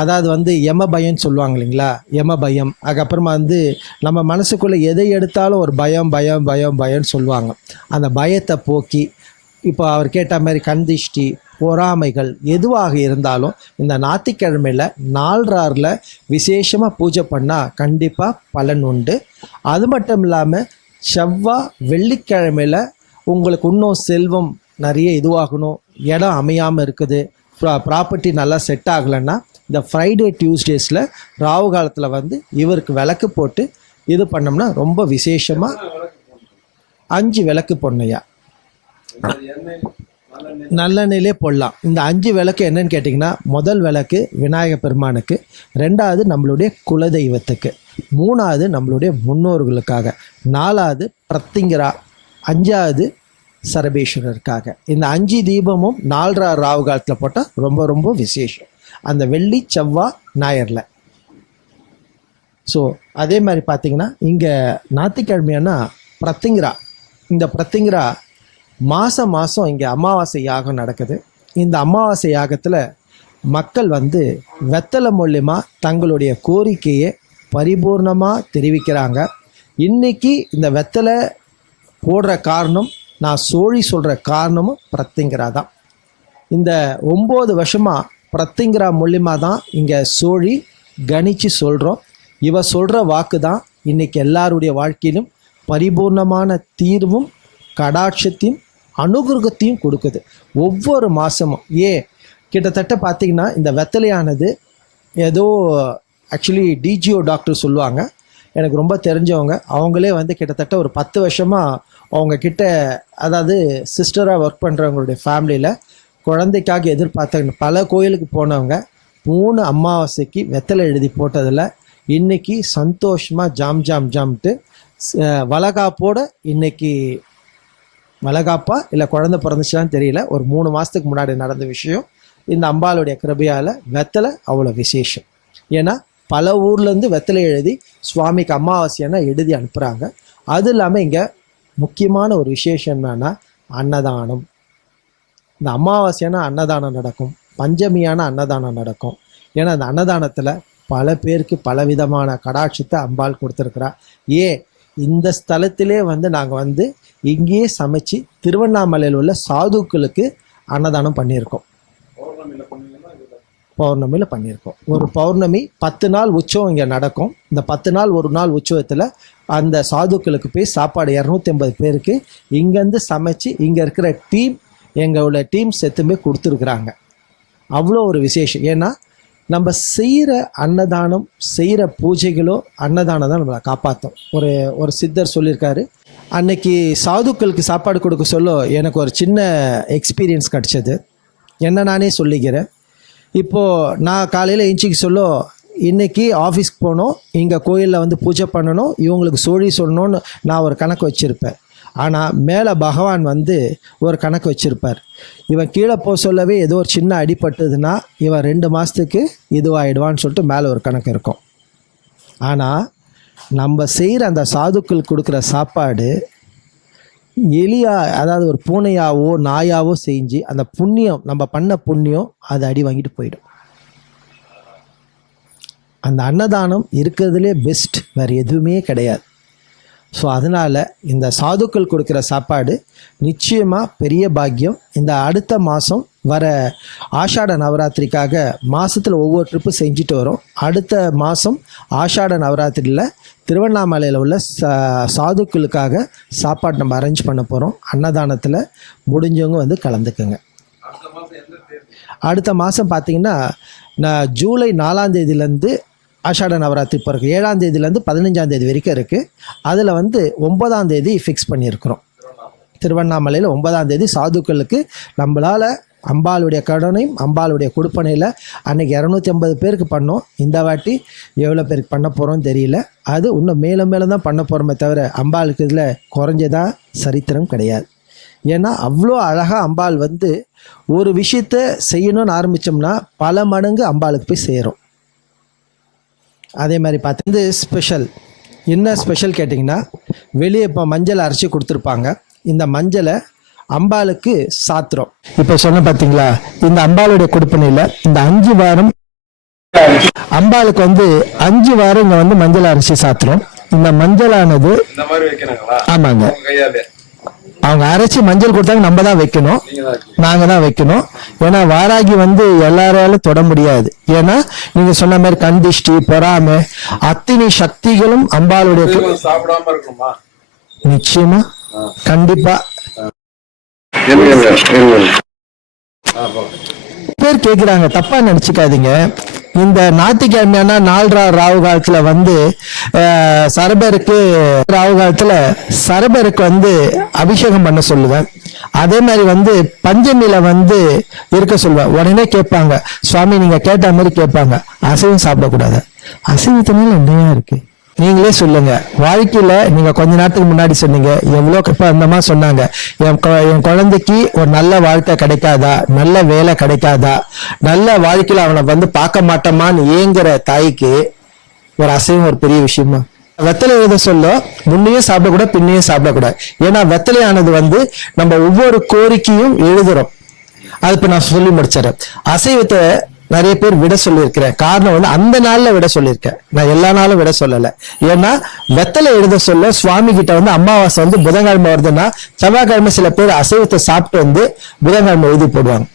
அதாவது வந்து யம பயம்னு சொல்லுவாங்க இல்லைங்களா, யம பயம். அதுக்கப்புறமா வந்து நம்ம மனசுக்குள்ளே எதை எடுத்தாலும் ஒரு பயம்னு சொல்லுவாங்க. அந்த பயத்தை போக்கி, இப்போ அவர் கேட்ட மாதிரி கண்திஷ்டி, பொறாமைகள் எதுவாக இருந்தாலும் இந்த ஞாயிற்றுக்கிழமையில் 4 விசேஷமாக பூஜை பண்ணால் கண்டிப்பாக பலன் உண்டு. அது மட்டும் இல்லாமல் செவ்வாய் வெள்ளிக்கிழமையில் உங்களுக்கு இன்னும் செல்வம் நிறைய இதுவாகணும், இடம் அமையாமல் இருக்குது, ப்ராப்பர்ட்டி நல்லா செட் ஆகலைன்னா இந்த ஃப்ரைடே டியூஸ்டேஸில் ராவு காலத்தில் வந்து இவருக்கு விளக்கு போட்டு இது பண்ணோம்னா ரொம்ப விசேஷமாக 5 விளக்கு பொண்ணையா நல்லெண்ணெயிலே போடலாம். இந்த 5 விளக்கு என்னன்னு கேட்டிங்கன்னா, முதல் விளக்கு விநாயக பெருமானுக்கு, 2வது நம்மளுடைய குலதெய்வத்துக்கு, 3வது நம்மளுடைய முன்னோர்களுக்காக, 4வது பிரத்திங்கரா, 5வது சரபேஸ்வரருக்காக. இந்த 5 தீபமும் 4 ராவு காலத்தில் போட்டால் ரொம்ப ரொம்ப விசேஷம், அந்த வெள்ளி செவ்வாய் ஞாயிறில். ஸோ அதே மாதிரி பார்த்தீங்கன்னா இங்கே ஞாயிற்றுக்கிழமையானா பிரத்திங்கரா, இந்த பிரத்திங்கரா மாதம் இங்கே அமாவாசை யாகம் நடக்குது. இந்த அமாவாசை யாகத்தில் மக்கள் வந்து வெத்தலை மூலியமாக தங்களுடைய கோரிக்கையை பரிபூர்ணமாக தெரிவிக்கிறாங்க. இன்றைக்கி இந்த வெத்தலை போடுற காரணம், நான் சோழி சொல்கிற காரணமும் பிரத்திங்கரா தான். இந்த 9 வருஷமாக பிரத்திங்கரா மூலியமாக தான் இங்கே சோழி கணிச்சு சொல்கிறோம். இவ சொல்கிற வாக்கு தான் இன்றைக்கி எல்லாருடைய வாழ்க்கையிலும் பரிபூர்ணமான தீர்வும் கடாட்சத்தையும் அனுகிரகத்தையும் கொடுக்குது ஒவ்வொரு மாதமும். கிட்டத்தட்ட பார்த்திங்கன்னா இந்த வெத்தலையானது ஏதோ ஆக்சுவலி டிஜிஓ டாக்டர் சொல்லுவாங்க, எனக்கு ரொம்ப தெரிஞ்சவங்க, அவங்களே வந்து கிட்டத்தட்ட ஒரு 10 வருஷமாக அவங்கக்கிட்ட, அதாவது சிஸ்டராக ஒர்க் பண்ணுறவங்களுடைய ஃபேமிலியில் குழந்தைக்காக எதிர்பார்த்த பல கோயிலுக்கு போனவங்க 3 அமாவாசைக்கு வெத்தலை எழுதி போட்டதில் இன்றைக்கி சந்தோஷமாக ஜாம்ட்டு வளகாப்போட, இன்றைக்கி வளகாப்பா இல்லை குழந்தை பிறந்துச்சுன்னு தெரியல, ஒரு 3 மாதத்துக்கு முன்னாடி நடந்த விஷயம். இந்த அம்பாளுடைய கிருபையால் வெத்தலை அவ்வளோ விசேஷம். ஏன்னா பல ஊர்லேருந்து வெத்தலை எழுதி சுவாமிக்கு அமாவாசையான எழுதி அனுப்புகிறாங்க. அது இல்லாமல் இங்கே முக்கியமான ஒரு விசேஷம் என்னன்னா அன்னதானம். இந்த அமாவாசையான அன்னதானம் நடக்கும், பஞ்சமியான அன்னதானம் நடக்கும். ஏன்னா அந்த அன்னதானத்தில் பல பேருக்கு பலவிதமான கடாட்சத்தை அம்பாள் கொடுத்துருக்குறா. இந்த ஸ்தலத்திலே வந்து நாங்கள் வந்து இங்கேயே சமைச்சு திருவண்ணாமலையில் உள்ள சாதுக்களுக்கு அன்னதானம் பண்ணியிருக்கோம். பௌர்ணமியில் பண்ணியிருக்கோம். ஒரு பௌர்ணமி 10 நாள் உற்சவம் இங்கே நடக்கும். இந்த 10 நாள் ஒரு நாள் உற்சவத்தில் அந்த சாதுக்களுக்கு போய் சாப்பாடு 250 பேருக்கு இங்கேருந்து சமைச்சு இங்கே இருக்கிற டீம், எங்களோட டீம் செத்துமே கொடுத்துருக்குறாங்க. அவ்வளோ ஒரு விசேஷம். ஏன்னா நம்ம செய்கிற அன்னதானம், செய்கிற பூஜைகளோ அன்னதானம் தான் நம்மளை காப்பாற்றும். ஒரு ஒரு சித்தர் சொல்லியிருக்காரு, அன்னைக்கு சாதுக்களுக்கு சாப்பாடு கொடுக்க சொல்ல எனக்கு ஒரு சின்ன எக்ஸ்பீரியன்ஸ் கிடச்சது. என்ன நானே சொல்லிக்கிறேன். இப்போது நான் காலையில் எஞ்சிக்க சொல்ல, இன்றைக்கி ஆஃபீஸ்க்கு போகணும், இங்கே கோயிலில் வந்து பூஜை பண்ணணும், இவங்களுக்கு சோழி சொல்லணும்னு நான் ஒரு கணக்கு வச்சுருப்பேன். ஆனால் மேலே பகவான் வந்து ஒரு கணக்கு வச்சுருப்பார். இவன் கீழே போக சொல்லவே ஏதோ ஒரு சின்ன அடிபட்டதுன்னா இவன் 2 மாதத்துக்கு இதுவாகிடுவான்னு சொல்லிட்டு மேலே ஒரு கணக்கு இருக்கும். ஆனால் நம்ம செய்கிற அந்த சாதுக்கள் கொடுக்குற சாப்பாடு எலியா, அதாவது ஒரு பூனையாவோ நாயாவோ செஞ்சு அந்த புண்ணியம், நம்ம பண்ண புண்ணியம் அது அடி வாங்கிட்டு போயிடும். அந்த அன்னதானம் இருக்கிறதுலே பெஸ்ட், வேறு எதுவுமே கிடையாது. ஸோ அதனால் இந்த சாதுக்கள் கொடுக்குற சாப்பாடு நிச்சயமாக பெரிய பாக்கியம். இந்த அடுத்த மாதம் வர ஆஷாட நவராத்திரிக்காக மாதத்தில் ஒவ்வொரு ட்ரிப்பு செஞ்சுட்டு வரோம். அடுத்த மாதம் ஆஷாட நவராத்திரியில் திருவண்ணாமலையில் உள்ள சாதுக்களுக்காக சாப்பாடு நம்ம அரேஞ்ச் பண்ண போகிறோம். அன்னதானத்தில் முடிஞ்சவங்க வந்து கலந்துக்குங்க. அடுத்த மாதம் பார்த்திங்கன்னா நான் ஜூலை 4ஆம் தேதியிலேருந்து ஆஷாட நவராத்திரி பிறகு 7ஆம் தேதியிலேருந்து 15ஆம் தேதி வரைக்கும் இருக்குது. அதில் வந்து 9ஆம் தேதி ஃபிக்ஸ் பண்ணியிருக்கிறோம். திருவண்ணாமலையில் 9ஆம் தேதி சாதுக்களுக்கு நம்மளால் அம்பாளுடைய கடனையும் அம்பாளுடைய கொடுப்பனையில் அன்றைக்கி 250 பேருக்கு பண்ணோம். இந்த வாட்டி எவ்வளோ பேருக்கு பண்ண போகிறோன்னு தெரியல. அது இன்னும் மேலும் மேலும் தான் பண்ண போகிறோமே தவிர அம்பாளுக்கு இதில் குறைஞ்சதா சரித்திரம் கிடையாது. ஏன்னா அவ்வளோ அழகாக அம்பாள் வந்து ஒரு விஷயத்தை செய்யணும்னு ஆரம்பித்தோம்னா பல மடங்கு அம்பாளுக்கு போய் சேரும். அதே மாதிரி பார்த்து இந்த ஸ்பெஷல் என்ன ஸ்பெஷல் கேட்டிங்கன்னா, வெளியே இப்போ மஞ்சள் அரைச்சி கொடுத்துருப்பாங்க. இந்த மஞ்சளை அம்பாளுக்கு சாத்துறோம். இப்போ சொன்ன பார்த்தீங்களா, இந்த அம்பாளுடைய கொடுப்பனையில் இந்த 5 வாரம் அம்பாளுக்கு வந்து 5 வாரம் இங்கே வந்து மஞ்சள் அரைச்சி சாத்துறோம். இந்த மஞ்சளானது ஆமாங்க, அவங்க அரைச்சி மஞ்சள் கொடுத்தாங்க, நம்ம தான் வைக்கணும், நாங்கள் தான் வைக்கணும். ஏன்னா வாராகி வந்து எல்லாராலும் தொட முடியாது. ஏன்னா நீங்கள் சொன்ன மாதிரி கண்டிஷ்டி, பொறாமை, அத்தனை சக்திகளும் அம்பாளுடைய நிச்சயமா கண்டிப்பா. பேர் கேட்குறாங்க, தப்பா நினச்சிக்காதீங்க. இந்த ஞாயிற்றுக்கிழமையான 4 ராவு காலத்துல வந்து சரபருக்கு ராவு காலத்துல சரபருக்கு வந்து அபிஷேகம் பண்ண சொல்லுவேன். அதே மாதிரி வந்து பஞ்சமியில வந்து இருக்க சொல்லுவேன். உடனே கேட்பாங்க, சுவாமி நீங்க கேட்ட மாதிரி கேட்பாங்க, அசைவம் சாப்பிடக்கூடாது. அசைவத்தினால என்னையா இருக்கு, நீங்களே சொல்லுங்க. வாழ்க்கையில நீங்க கொஞ்ச நேரத்துக்கு முன்னாடி சொன்னீங்க, எவ்வளோ அந்த சொன்னாங்க, என் குழந்தைக்கு ஒரு நல்ல வாழ்க்கை கிடைக்காதா, நல்ல வேலை கிடைக்காதா, நல்ல வாழ்க்கையில அவனை வந்து பார்க்க மாட்டோமான்னு ஏங்குற தாய்க்கு ஒரு அசைவம் ஒரு பெரிய விஷயமா? வெத்தலை எழுத சொல்ல முன்னையும் சாப்பிடக்கூடாது, பின்னையும் சாப்பிடக்கூடாது. ஏன்னா வெத்தலையானது வந்து நம்ம ஒவ்வொரு கோரிக்கையும் எழுதுறோம். அது இப்ப நான் சொல்லி முடிச்சிடறேன். அசைவத்தை நிறைய பேர் விட சொல்லியிருக்கிறேன். காரணம் வந்து அந்த நாள்ல விட சொல்லியிருக்கேன், நான் எல்லா நாளும் விட சொல்லலை. ஏன்னா வெத்தலை எழுத சொல்ல சுவாமி கிட்ட வந்து அமாவாசை வந்து புதன்கிழமை வருதுன்னா செவ்வாய்க்கிழமை சில பேர் அசைவத்தை சாப்பிட்டு வந்து புதன்கிழமை எழுதி போடுவாங்க.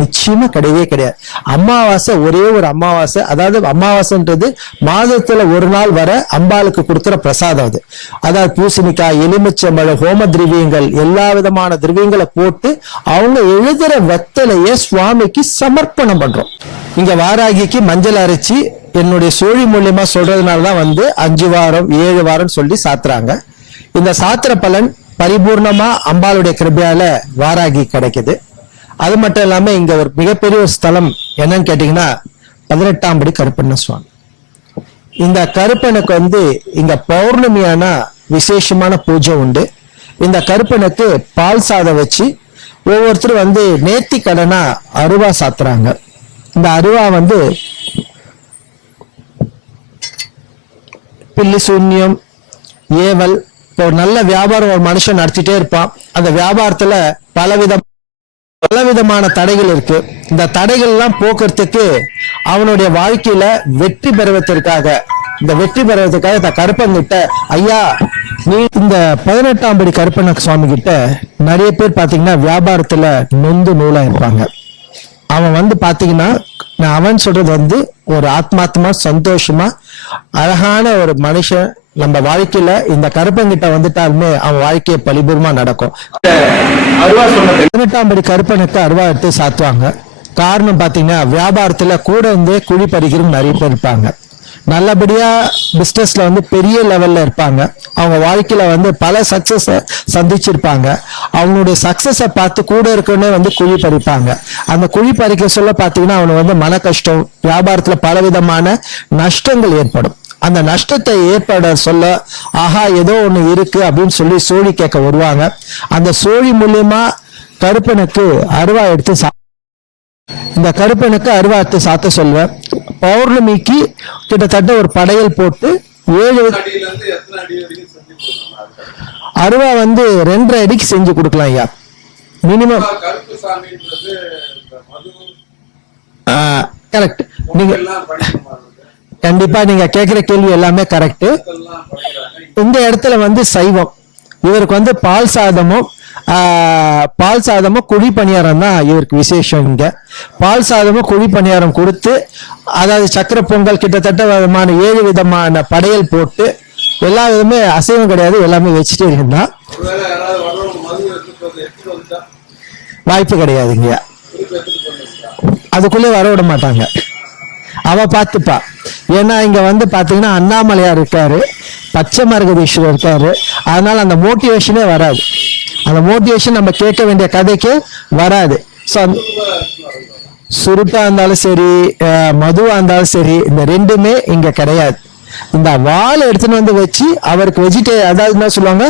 நிச்சயமா கிடையவே கிடையாது. அமாவாசை ஒரே ஒரு அமாவாசை, அதாவது அமாவாசைன்றது மாதத்துல ஒரு நாள் வர அம்பாளுக்கு கொடுக்குற பிரசாதம். அது அதாவது பூசணிக்காய், எலுமிச்சம்பழம், ஹோம திரவியங்கள், எல்லா விதமான திரவியங்களை போட்டு அவங்க எழுதுற வெத்தலைய சுவாமிக்கு சமர்ப்பணம் பண்றோம். இங்க வாராகிக்கு மஞ்சள் அரைச்சி என்னுடைய சோழி மூலியமா சொல்றதுனாலதான் வந்து 5 வாரம் 7 வாரம் சொல்லி சாத்துறாங்க. இந்த சாத்திர பலன் பரிபூர்ணமா அம்பாளுடைய கிருபையால வாராகி கிடைக்குது. அது மட்டும் இல்லாம இங்க ஒரு மிகப்பெரிய ஒரு ஸ்தலம் என்னன்னு கேட்டீங்கன்னா 18ஆம் படி கருப்பண்ண சுவாமி. இந்த கருப்பனுக்கு வந்து இங்க பௌர்ணமியான விசேஷமான பூஜை உண்டு. இந்த கருப்பனுக்கு பால் சாதம் வச்சு ஒவ்வொருத்தரும் வந்து நேர்த்தி கடனா அருவா சாத்துறாங்க. இந்த அருவா வந்து பில்லி சூன்யம், ஏவல், இப்போ நல்ல வியாபாரம் ஒரு மனுஷன் நடத்திட்டே இருப்பான். அந்த வியாபாரத்துல பலவிதமான தடைகள் இருக்கு. இந்த தடைகள் எல்லாம் போக்குறதுக்கு அவனுடைய வாழ்க்கையில வெற்றி பெறுவதற்காக இந்த கருப்பங்கிட்ட, ஐயா நீ இந்த 18ஆம் படி கருப்பண்ண சுவாமி கிட்ட நிறைய பேர் பாத்தீங்கன்னா வியாபாரத்துல நொந்து நூலா இருப்பாங்க. அவன் வந்து பாத்தீங்கன்னா அவன் சொல்றது வந்து ஒரு ஆத்மாத்மா சந்தோஷமா அழகான ஒரு மனுஷன். நம்ம வாழ்க்கையில இந்த கருப்பங்கிட்ட வந்துட்டாலுமே அவன் வாழ்க்கையை பரிபூர்ணமா நடக்கும். 18ஆம் படி கருப்பனுக்கு அருவா எடுத்து சாத்துவாங்க. காரணம் பார்த்தீங்கன்னா வியாபாரத்தில் கூட வந்து குழி பறிக்கிறவங்க நிறைய பேர் இருப்பாங்க. நல்லபடியா பிஸ்னஸ்ல வந்து பெரிய லெவல்ல இருப்பாங்க. அவங்க வாழ்க்கையில வந்து பல சக்சஸ் சந்திச்சிருப்பாங்க. அவங்களுடைய சக்சஸை பார்த்து கூட இருக்கனே வந்து குழி பறிப்பாங்க. அந்த குழி பறிக்க சொல்ல பார்த்தீங்கன்னா அவனுக்கு வந்து மன கஷ்டம், வியாபாரத்துல பலவிதமான நஷ்டங்கள் ஏற்படும். அந்த நஷ்டத்தை ஏற்பட சொல்ல ஆஹா ஏதோ ஒண்ணு இருக்கு அப்படின்னு சொல்லி சோழி கேட்க வருவாங்க. அந்த சோழி மூலியமா கருப்பனுக்கு அருவா எடுத்து இந்த கருப்பனுக்கு அருவா எடுத்து சாத்த சொல்வேன். பௌர்ணமிக்கு கிட்டத்தட்ட ஒரு படையல் போட்டு 7 அருவா வந்து 2.5 அடிக்கு செஞ்சு கொடுக்கலாம் ஐயா மினிமம். கரெக்ட். நீங்க கண்டிப்பா நீங்க கேட்கிற கேள்வி எல்லாமே கரெக்ட். இந்த இடத்துல வந்து சைவம், இவருக்கு வந்து பால் சாதமும் குழி பணியாரம் தான் இவருக்கு விசேஷம். இங்க பால் சாதமும் குழி பணியாரம் கொடுத்து, அதாவது சக்கரை பொங்கல் கிட்டத்தட்ட 7 விதமான படையல் போட்டு, எல்லா விதமே அசைவம் கிடையாது, எல்லாமே வெஜிடேரியன் தான். வாய்ப்பு கிடையாதுங்க, அதுக்குள்ளே வர விட மாட்டாங்க, அவ பார்த்துப்பா. ஏன்னா இங்க வந்து பாத்தீங்கன்னா அண்ணாமலையார் இருக்காரு, பச்சை மரகதீஸ்வரர் இருக்காரு, அதனால அந்த மோட்டிவேஷனே வராது. அந்த மோட்டிவேஷன் நம்ம கேட்க வேண்டிய கதைக்கு வராது. சுருட்டா இருந்தாலும் சரி, மதுவா இருந்தாலும் சரி, இந்த ரெண்டுமே இங்க கிடையாது. இந்த வால் எடுத்துன்னு வந்து வச்சு அவருக்கு அதாவது என்ன சொல்லுவாங்க,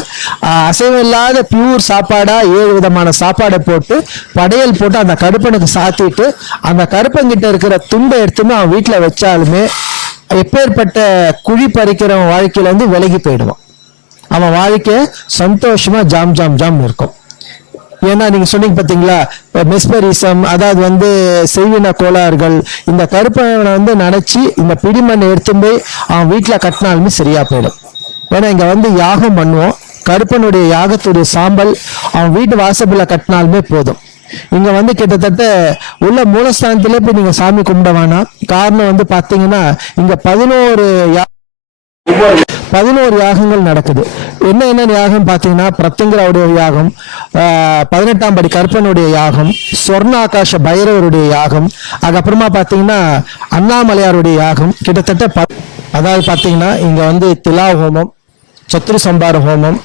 அசைவம் இல்லாத பியூர் சாப்பாடா 7 விதமான சாப்பாடை போட்டு படையல் போட்டு அந்த கருப்பனுக்கு சாத்திட்டு, அந்த கருப்பங்கிட்ட இருக்கிற துண்டை எடுத்துன்னு அவன் வீட்டுல வச்சாலுமே எப்பேற்பட்ட குழி பறிக்கிறவன் வாழ்க்கையில இருந்து விலகி போயிடுவான். அவன் வாழ்க்கை சந்தோஷமா ஜாம் ஜாம் ஜாம் இருக்கும். ஏன்னா நீங்க சொன்னீங்க பாத்தீங்களா, மெஸ்பரிசம், அதாவது வந்து செய்வின கோளாறுகள், இந்த கருப்பனை வந்து நினைச்சு இந்த பிடிமண்ணை எடுத்து போய் அவன் வீட்டுல கட்டினாலுமே சரியா போயிடும். ஏன்னா இங்க வந்து யாகம் பண்ணுவோம், கருப்பனுடைய யாகத்துடைய சாம்பல் அவன் வீட்டு வாசப்புல கட்டினாலுமே போதும். இங்க வந்து கிட்டத்தட்ட உள்ள மூலஸ்தானத்திலே போய் நீங்க சாமி கும்பிட வேணாம். காரணம் வந்து பாத்தீங்கன்னா இங்க 11 யாகங்கள் நடக்குது. என்ன யாகம் பாத்தீங்கன்னா, பிரத்திங்கராவுடைய யாகம், 18ஆம் படி கருப்பனுடைய யாகம், சொர்ண ஆகாஷ பைரவருடைய யாகம், அதுக்கப்புறமா பாத்தீங்கன்னா அண்ணாமலையாருடைய யாகம். கிட்டத்தட்ட அதாவது பாத்தீங்கன்னா இங்க வந்து திலா ஹோமம், சத்ரு சம்பார ஹோமம்,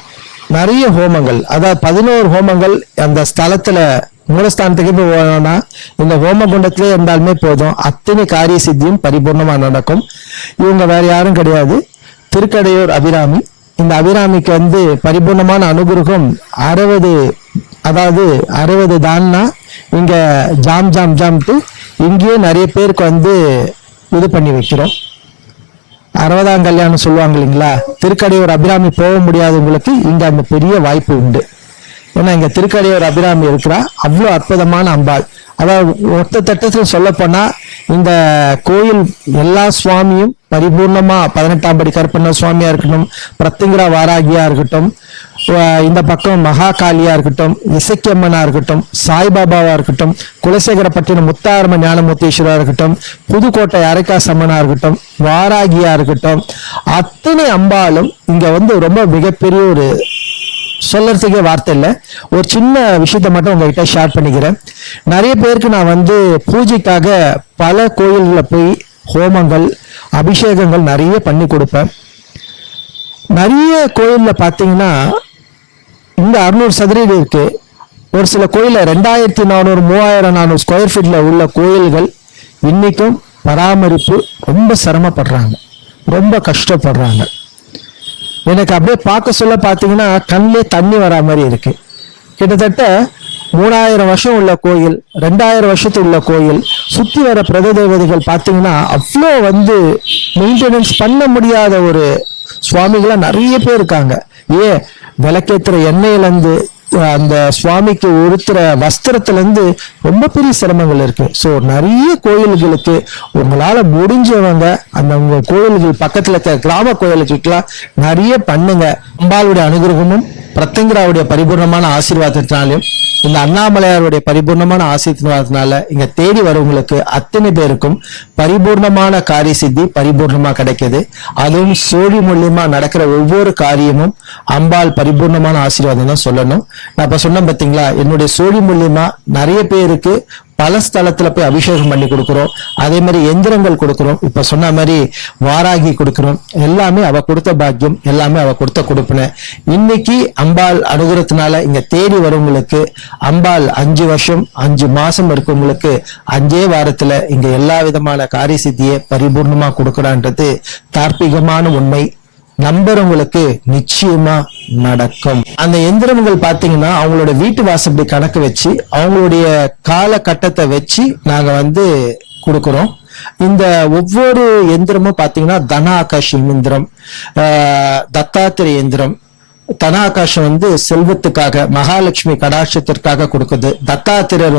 நிறைய ஹோமங்கள், அதாவது 11 ஹோமங்கள் அந்த ஸ்தலத்துல மூலஸ்தானத்துக்கு போய் போனோம்னா இந்த ஹோம குண்டத்திலே இருந்தாலுமே போதும், அத்தனை காரிய சித்தியும் பரிபூர்ணமா நடக்கும். இவங்க வேற யாரும் கிடையாது, திருக்கடையூர் அபிராமி. இந்த அபிராமிக்கு வந்து பரிபூர்ணமான அனுகிரகம் 60 தான்னா இங்க ஜாம் ஜாம் ஜாம்ட்டு இங்கேயே நிறைய பேருக்கு வந்து இது பண்ணி வைக்கிறோம். 60ஆம் கல்யாணம் சொல்லுவாங்க இல்லைங்களா, திருக்கடையூர் அபிராமி போக முடியாதவங்களுக்கு இங்க அந்த பெரிய வாய்ப்பு உண்டு. ஏன்னா இங்க திருக்கடையூர் அபிராமி இருக்கிறா, அவ்வளோ அற்புதமான அம்பாள். அதாவது ஒத்த தட்டத்தில் சொல்ல போனா இந்த கோயில் எல்லா சுவாமியும் பரிபூர்ணமா 18ஆம் படி கருப்பண்ண சுவாமியா இருக்கட்டும், பிரத்திங்கரா வாராகியா இருக்கட்டும், இந்த பக்கம் மகாகாலியா இருக்கட்டும், இசக்கியம்மனா இருக்கட்டும், சாய்பாபாவா இருக்கட்டும், குலசேகரப்பட்டினம் முத்தாரம்ம ஞானமூர்த்தீஸ்வரா இருக்கட்டும், புதுக்கோட்டை அரைக்காசம்மனா இருக்கட்டும், வாராகியா இருக்கட்டும், அத்தனை அம்பாளும் இங்க வந்து ரொம்ப மிகப்பெரிய ஒரு சொல்லறதுக்கே வார்த்தை இல்லை. ஒரு சின்ன விஷயத்த மட்டும் உங்ககிட்ட ஷேர் பண்ணிக்கிறேன். நிறைய பேருக்கு நான் வந்து பூஜைக்காக பல கோயில்களில் போய் ஹோமங்கள் அபிஷேகங்கள் நிறைய பண்ணி கொடுப்பேன். நிறைய கோயில்ல பார்த்தீங்கன்னா இந்த 600 சதுரடி இருக்கு. ஒரு சில கோயில 2400 3400 ஸ்கொயர் ஃபீட்ல உள்ள கோயில்கள் இன்னைக்கும் பராமரிப்பு ரொம்ப சிரமப்படுறாங்க, ரொம்ப கஷ்டப்படுறாங்க. எனக்கு அப்படியே பார்க்க சொல்ல பார்த்தீங்கன்னா கண்ணிலே தண்ணி வரா மாதிரி இருக்கு. கிட்டத்தட்ட 3000 வருஷம் உள்ள கோயில், 2000 வருஷத்து உள்ள கோயில், சுற்றி வர பிரத தேவதைகள் பார்த்தீங்கன்னா அவ்வளோ வந்து மெயின்டெனன்ஸ் பண்ண முடியாத ஒரு சுவாமிகளா நிறைய பேர் இருக்காங்க. விளக்கேற்றுற எண்ணெயிலேருந்து அந்த சுவாமிக்கு உடுத்துற வஸ்திரத்திலேருந்து ரொம்ப பெரிய சிரமங்கள் இருக்கு. ஸோ நிறைய கோயில்களுக்கு உங்களால் முடிஞ்சவங்க அந்த உங்க கோயில்கள் பக்கத்தில் இருக்க கிராம கோயிலுக்கெல்லாம் நிறைய பண்ணுங்க. அம்பாளுடைய அனுகிரகமும் பிரத்திங்கராவுடைய பரிபூர்ணமான ஆசீர்வாதத்தினாலையும் இந்த அண்ணாமலையாருடைய பரிபூர்ணமான ஆசீர்வாதத்தினால இங்க தேடி வரவங்களுக்கு அத்தனை பேருக்கும் பரிபூர்ணமான காரிய சித்தி பரிபூர்ணமா கிடைக்குது. அதுவும் சோழி மூலியமா நடக்கிற ஒவ்வொரு காரியமும் அம்பாள் பரிபூர்ணமான ஆசீர்வாதம் தான் சொல்லணும். நான் இப்ப சொன்னேன் பாத்தீங்களா, என்னுடைய சோழி மூலியமா நிறைய பேருக்கு பல ஸ்தலத்துல போய் அபிஷேகம் பண்ணி கொடுக்குறோம். அதே மாதிரி எந்திரங்கள் கொடுக்குறோம். இப்ப சொன்ன மாதிரி வாராகி கொடுக்குறோம். எல்லாமே அவ கொடுத்த பாக்கியம், எல்லாமே அவ கொடுத்த கொடுப்பின. இன்னைக்கு அம்பாள் அனுகிரகத்தினால இங்க தேடி வரவங்களுக்கு அம்பாள் 5 வருஷம் 5 மாசம் இருக்கவங்களுக்கு 5 வாரத்துல இங்க எல்லா விதமான காரிய சித்தியை பரிபூர்ணமா கொடுக்கறான்றது தார்மீகமான உண்மை. நம்புறவங்களுக்கு நிச்சயமா நடக்கும். அந்த எந்திரங்கள் பாத்தீங்கன்னா அவங்களோட வீட்டு வாசப்படி கணக்கு வச்சு அவங்களுடைய காலகட்டத்தை வச்சு நாங்க கொடுக்கிறோம். இந்த ஒவ்வொரு எந்திரமும் பாத்தீங்கன்னா தன ஆகாஷ் எந்திரம், தத்தாத்திரேய எந்திரம். தன ஆகாஷம் செல்வத்துக்காக, மகாலட்சுமி கடாட்சத்திற்காக கொடுக்குது. தத்தாத்திரர்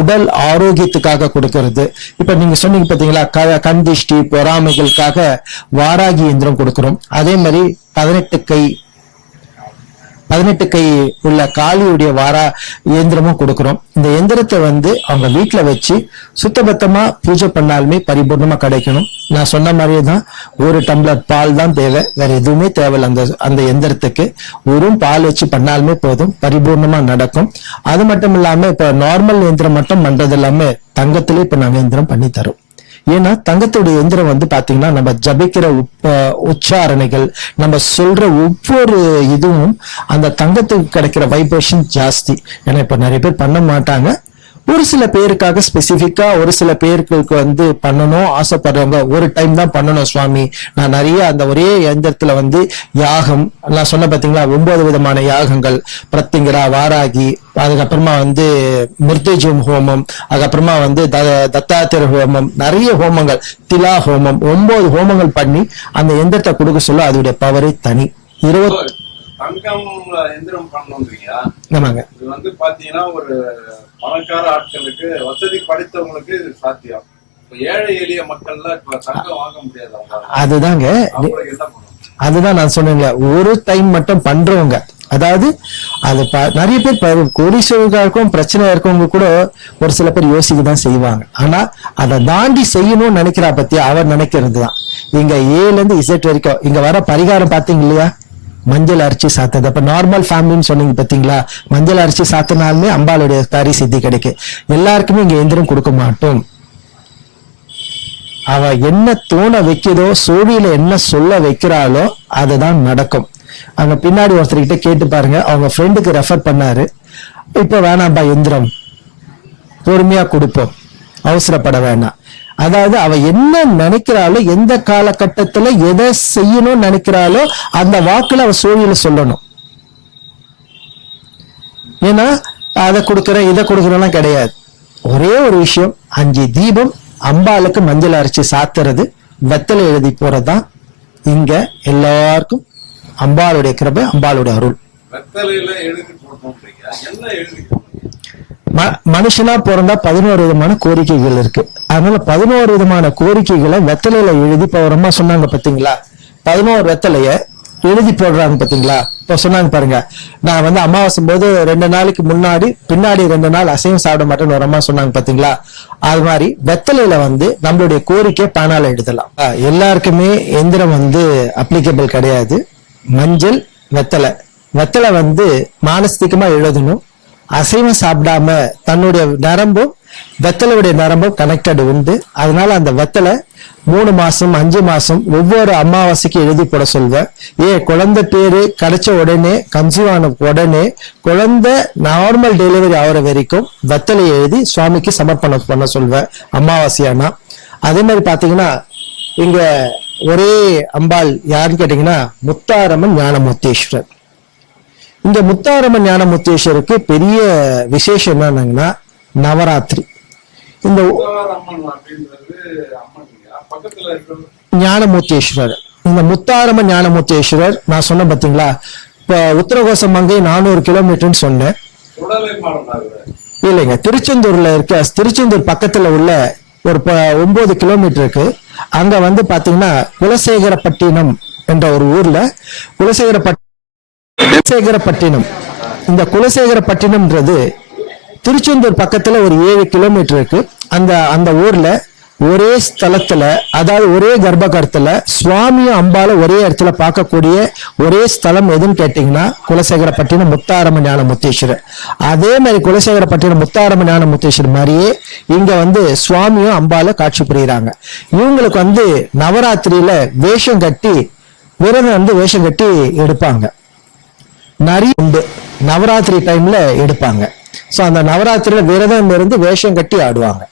உடல் ஆரோக்கியத்துக்காக கொடுக்கறது. இப்ப நீங்க சொன்னீங்க பாத்தீங்களா, கண் திஷ்டி பொறாமைகளுக்காக வாராகி எந்திரம் கொடுக்கிறோம். அதே மாதிரி 18 கை உள்ள காளியுடைய வாரா இயந்திரமும் கொடுக்கிறோம். இந்த எந்திரத்தை அவங்க வீட்டுல வச்சு சுத்தபத்தமா பூஜை பண்ணாலுமே பரிபூர்ணமா கிடைக்கணும். நான் சொன்ன மாதிரியே தான், 1 டம்ளர் பால் தான் தேவை, வேற எதுவுமே தேவையில்லை. அந்த எந்திரத்துக்கு வெறும் பால் வச்சு பண்ணாலுமே போதும், பரிபூர்ணமா நடக்கும். அது மட்டும் இல்லாம இப்ப நார்மல் எந்திரம் மட்டும் பண்றது இல்லாம தங்கத்திலே இப்ப நாங்க எந்திரம் பண்ணி தரோம். ஏன்னா தங்கத்துடைய எந்திரம் பாத்தீங்கன்னா நம்ம ஜபிக்கிற உச்சாரணைகள், நம்ம சொல்ற ஒவ்வொரு இதுவும் அந்த தங்கத்துக்கு கிடைக்கிற வைப்ரேஷன் ஜாஸ்தி. ஏன்னா இப்ப நிறைய பேர் பண்ண மாட்டாங்க. ஒரு சில பேருக்காக ஸ்பெசிபிக்கா ஒரு சில பேருக்கு பண்ணணும் ஆசைப்படுறவங்க, ஒரு டைம் தான் பண்ணணும் சுவாமி, நான் நிறைய அந்த ஒரே எந்திரத்துல யாகம் நான் சொன்ன பாத்தீங்களா, 9 விதமான யாகங்கள், பிரத்திங்கரா, வாராகி, அதுக்கப்புறமா மிருத்யுஜயம் ஹோமம், அதுக்கப்புறமா தத்தாத்திர ஹோமம், நிறைய ஹோமங்கள், திலா ஹோமம், 9 ஹோமங்கள் பண்ணி அந்த எந்திரத்தை கொடுக்க சொல்ல அதோடைய பவரே தனி. 20 தங்கம் எந்திரம் பண்ணணும்ன்றீங்க. ஆமாங்க. இது பாத்தீங்கன்னா ஒரு பணக்கார ஆட்களுக்கு, வசதி படைத்தவங்களுக்கு இது சாத்தியம். ஏழை எளிய மக்கள்ல இப்ப தங்கம் வாங்க முடியாது. அதுதாங்க, அதுதான் நான் சொன்னேன்ல, ஒரு டைம் மட்டும் பண்றவங்க, அதாவது அது நிறைய பேர் கோடீஸ்வரர்களுக்கும் பிரச்சனை இருக்கவங்க கூட ஒரு சில பேர் யோசிக்கதான் செய்வாங்க. ஆனா அதை தாண்டி செய்யணும்னு நினைக்கிறா பத்தி அவர் நினைக்கிறதுதான். இங்க ஏல இருந்து இசட் வரைக்கும் இங்க வர பரிகாரம் பாத்தீங்க இல்லையா, மஞ்சள் அரிசி சாத்தது. அப்ப நார்மல் ஃபேமிலின்னு சொன்னீங்க பாத்தீங்களா, மஞ்சள் அரிசி சாத்தினாலுமே அம்பாளுடைய காரிய சித்தி கிடைக்கும். எல்லாருக்குமே இங்க எந்திரம் கொடுக்க மாட்டோம். அவ என்ன தோண வைக்கிறதோ, சோழியில என்ன சொல்ல வைக்கிறாளோ அதுதான் நடக்கும். அவங்க பின்னாடி ஒருத்தர்கிட்ட கேட்டு பாருங்க, அவங்க ஃப்ரெண்டுக்கு ரெஃபர் பண்ணாரு. இப்ப வேணாம்பா எந்திரம், பொறுமையா கொடுப்போம், அவசரப்பட வேணாம். அதாவது அவ என்ன நினைக்கிறாளோ, எந்த காலகட்டத்துல எதை செய்யணும்னு நினைக்கிறாளோ அந்த வாக்குல அவ சோழியில சொல்லணும். ஏன்னா அதை கொடுக்குறேன் இதை கொடுக்குறோம்லாம் கிடையாது. ஒரே ஒரு விஷயம், 5 தீபம் அம்பாளுக்கு மஞ்சள் அரைச்சி சாத்துறது, வெத்தலை எழுதி போறதுதான் இங்க எல்லாருக்கும் அம்பாளுடைய கிருபை, அம்பாளுடைய அருள். மனுஷனா பிறந்தா 11 விதமான கோரிக்கைகள் இருக்கு. அதனால 11 விதமான கோரிக்கைகளை வெத்தலையில எழுதி, இப்ப ஒரு அம்மா சொன்னாங்க பாத்தீங்களா, 11 வெத்தலைய எழுதி போடுறாங்க பாத்தீங்களா. இப்ப சொன்னாங்க பாருங்க, நான் அமாவாசை போது 2 நாளைக்கு முன்னாடி பின்னாடி 2 நாள் அசைவம் சாப்பிட மாட்டேன்னு ஒரு அம்மா சொன்னாங்க பாத்தீங்களா. அது மாதிரி வெத்தலையில நம்மளுடைய கோரிக்கை பானால எழுதலாம். எல்லாருக்குமே எந்திரம் அப்ளிகபிள் கிடையாது. மஞ்சள் வெத்தலை, வெத்தலை மானஸ்திகமா எழுதணும். அசைவம் சாப்பிடாம தன்னுடைய நரம்பும் வெத்தலையுடைய நரம்பும் கனெக்டட் உண்டு. அதனால அந்த வெத்தலை 3 மாசம் 5 மாசம் ஒவ்வொரு அமாவாசைக்கு எழுதி போட சொல்வேன். குழந்தை பேரு கிடைச்ச உடனே, கன்சீவ் ஆன உடனே, குழந்தை நார்மல் டெலிவரி ஆகிற வரைக்கும் வெத்தலை எழுதி சுவாமிக்கு சமர்ப்பணம் பண்ண சொல்வேன் அமாவாசையானா. அதே மாதிரி பாத்தீங்கன்னா இங்க ஒரே அம்பாள் யாருன்னு கேட்டீங்கன்னா முத்தாரம்மன் ஞானமுத்தீஸ்வரர். இந்த முத்தாரம்மன் ஞானமுத்தீஸ்வருக்கு பெரிய விசேஷம் என்னன்னா நவராத்திரி. இந்த ஞானமுத்தீஸ்வரர், இந்த முத்தாரம்மன் ஞானமுத்தீஸ்வரர் நான் சொன்ன பாத்தீங்களா, இப்ப உத்தரகோசம் மங்கை 400 கிலோமீட்டர்னு சொன்னேன் இல்லைங்க. திருச்செந்தூர்ல இருக்க, திருச்செந்தூர் பக்கத்துல உள்ள ஒரு 9 கிலோமீட்டர் இருக்கு. அங்க பாத்தீங்கன்னா குலசேகரப்பட்டினம் என்ற ஒரு ஊர்ல குலசேகரப்பட்டினம், இந்த குலசேகரப்பட்டினம்ன்றது திருச்செந்தூர் பக்கத்துல ஒரு 7 கிலோமீட்டர் இருக்கு. அந்த ஊர்ல ஒரே ஸ்தலத்துல, அதாவது ஒரே கர்ப்பகரத்துல சுவாமியும் அம்பால ஒரே இடத்துல பார்க்கக்கூடிய ஒரே ஸ்தலம் எதுன்னு கேட்டீங்கன்னா குலசேகரப்பட்டினம் முத்தாரம்ம ஞான முத்தீஸ்வரர். அதே மாதிரி குலசேகரப்பட்டினம் முத்தாரம்ம ஞான முத்தீஸ்வரர் மாதிரியே இங்க வந்து சுவாமியும் அம்பால காட்சி புரியுறாங்க. இவங்களுக்கு வந்து நவராத்திரியில வேஷம் கட்டி விரதம் வந்து வேஷம் கட்டி எடுப்பாங்க. நிறைய உண்டு நவராத்திரி டைம்ல எடுப்பாங்க. ஸோ அந்த நவராத்திரியில விரதம் இருந்து வேஷம் கட்டி ஆடுவாங்க.